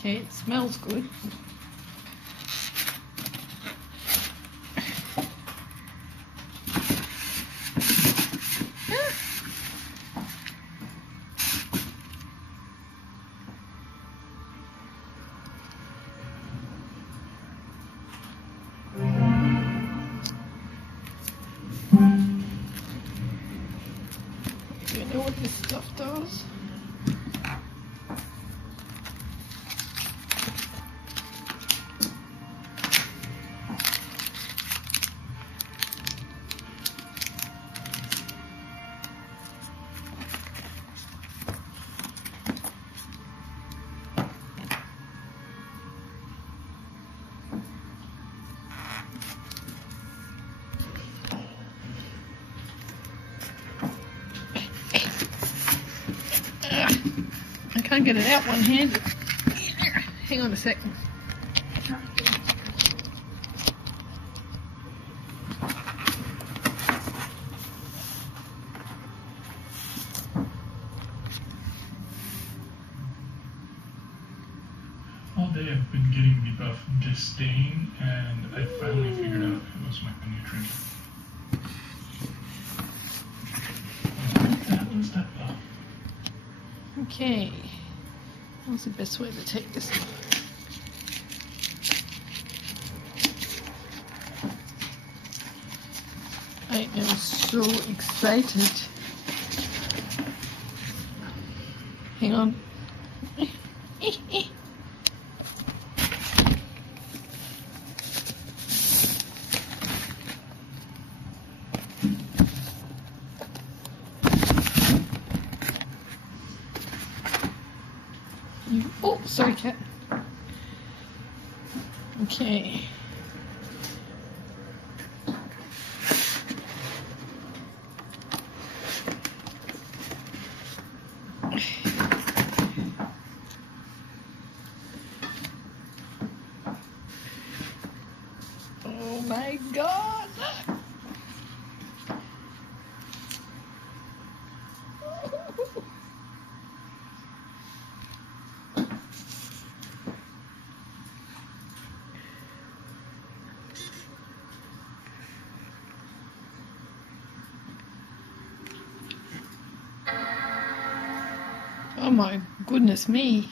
Okay, it smells good. Don't know what this stuff does. I can't get it out one-handed. Hang on a second. All day I've been getting the buff disdain, and I finally figured out it was my new trinket. What is that buff? Okay. What's the best way to take this? I am so excited. Hang on. Oh, sorry, cat. Okay. Oh my God. Oh my goodness me.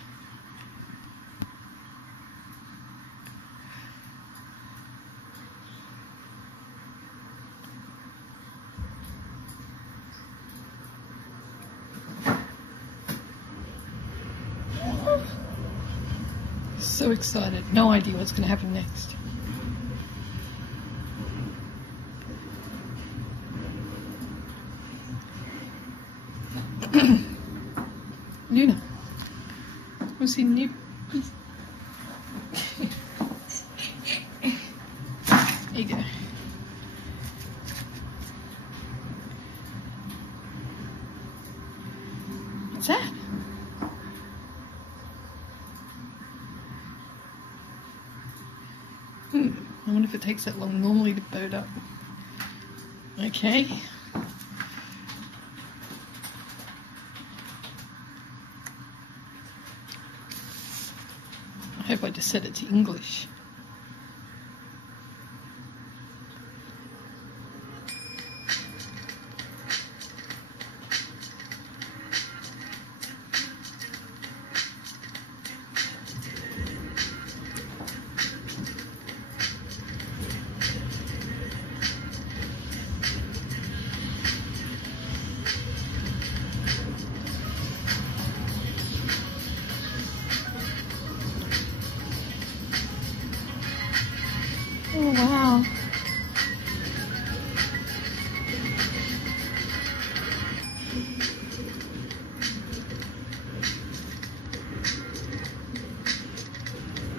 So excited. No idea what's going to happen next. Luna, what's in new? There you go. What's that? I wonder if it takes that long normally to boot up. Okay. I hope I just set it to English. Oh, wow.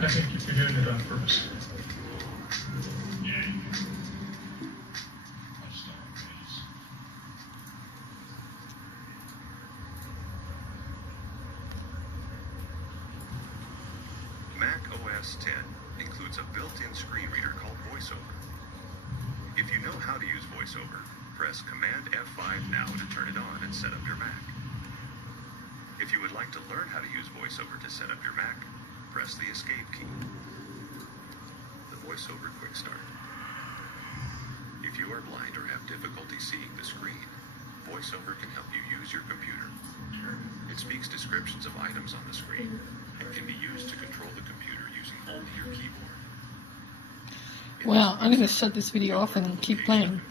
I think you're doing it on purpose. Yay. Mac OS 10 includes a built-in screen reader called VoiceOver. If you know how to use VoiceOver, press Command F5 now to turn it on and set up your Mac. If you would like to learn how to use VoiceOver to set up your Mac, press the escape key. The VoiceOver Quick Start. If you are blind or have difficulty seeing the screen, VoiceOver can help you use your computer. It speaks descriptions of items on the screen and can be used to control the computer using only your keyboard. Well, I'm going to shut this video off and keep playing.